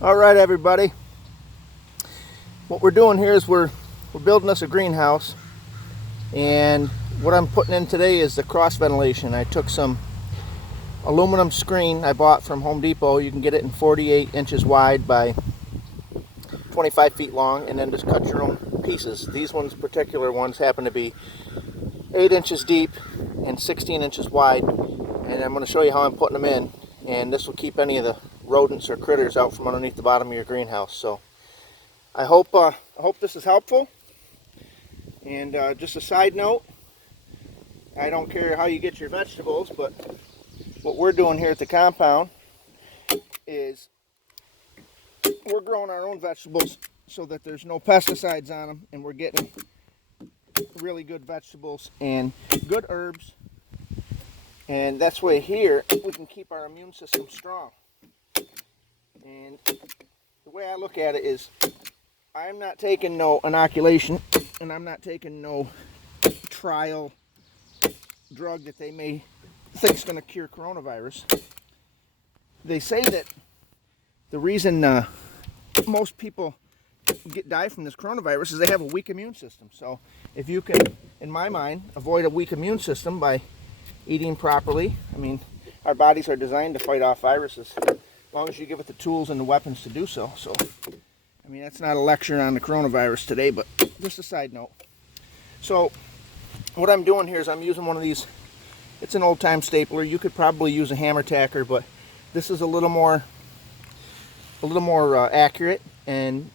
All right, everybody. What we're doing here is we're building us a greenhouse, and what I'm putting in today is the cross ventilation. I took some aluminum screen I bought from Home Depot. You can get it in 48 inches wide by 25 feet long, and then just cut your own pieces. These particular ones happen to be 8 inches deep and 16 inches wide, and I'm going to show you how I'm putting them in, and this will keep any of the rodents or critters out from underneath the bottom of your greenhouse. So I hope this is helpful. And just a side note, I don't care how you get your vegetables, but what we're doing here at the compound is we're growing our own vegetables so that there's no pesticides on them, and we're getting really good vegetables and good herbs, and that's why here we can keep our immune system strong. And the way I look at it is I'm not taking no inoculation, and I'm not taking no trial drug that they may think is going to cure coronavirus. They say that the reason most people die from this coronavirus is they have a weak immune system. So if you can, in my mind, avoid a weak immune system by eating properly, I mean, our bodies are designed to fight off viruses as long as you give it the tools and the weapons to do so. So, I mean, that's not a lecture on the coronavirus today, but just a side note. So what I'm doing here is I'm using one of these. It's an old-time stapler. You could probably use a hammer tacker, but this is a little more accurate. And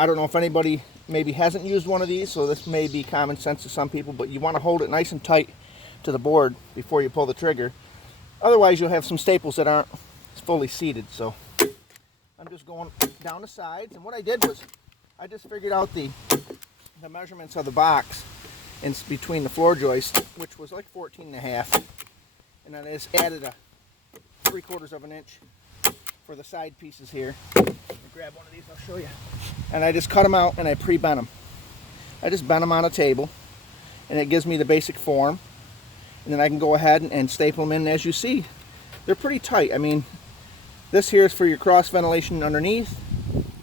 I don't know if anybody maybe hasn't used one of these, so this may be common sense to some people, but you want to hold it nice and tight to the board before you pull the trigger. Otherwise, you'll have some staples that aren't fully seated. So I'm just going down the sides, and what I did was I just figured out the measurements of the box in between the floor joist, which was like 14.5, and then I just added a 3/4 of an inch for the side pieces here. Let me grab one of these, I'll show you. And I just cut them out and I pre-bent them. I just bent them on a table, and it gives me the basic form, and then I can go ahead and staple them in. As you see, they're pretty tight. I mean, this here is for your cross ventilation underneath,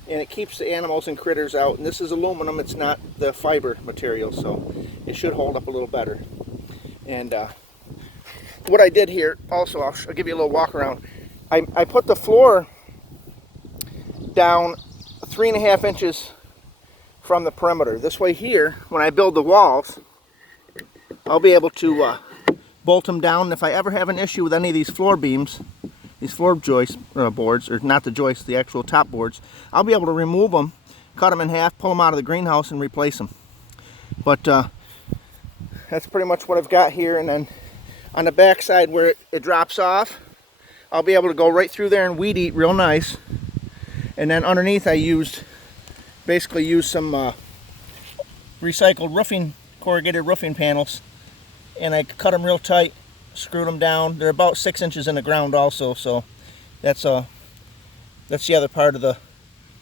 and it keeps the animals and critters out. And this is aluminum, it's not the fiber material, so it should hold up a little better. And what I did here also, I'll give you a little walk around. I put the floor down 3.5 inches from the perimeter. This way here, when I build the walls, I'll be able to bolt them down. And if I ever have an issue with any of these floor beams, these floor joist boards, or not the joists, the actual top boards, I'll be able to remove them, cut them in half, pull them out of the greenhouse, and replace them. But that's pretty much what I've got here. And then on the back side where it drops off, I'll be able to go right through there and weed eat real nice. And then underneath I basically used some recycled corrugated roofing panels, and I cut them real tight, screwed them down. They're about 6 inches in the ground also, so that's the other part of the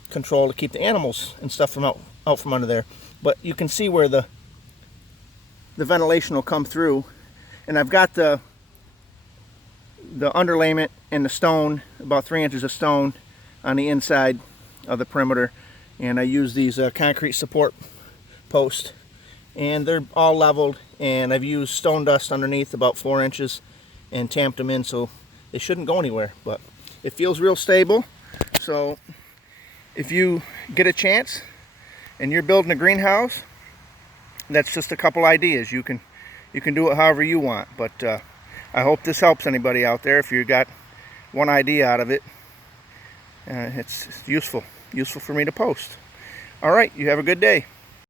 control to keep the animals and stuff from out from under there. But you can see where the ventilation will come through, and I've got the underlayment and the stone, about 3 inches of stone on the inside of the perimeter, and I use these concrete support posts, and they're all leveled, and I've used stone dust underneath about 4 inches and tamped them in, so they shouldn't go anywhere. But it feels real stable. So if you get a chance and you're building a greenhouse, that's just a couple ideas. You can do it however you want, but I hope this helps anybody out there. If you got one idea out of it, it's useful for me to post. All right, you have a good day.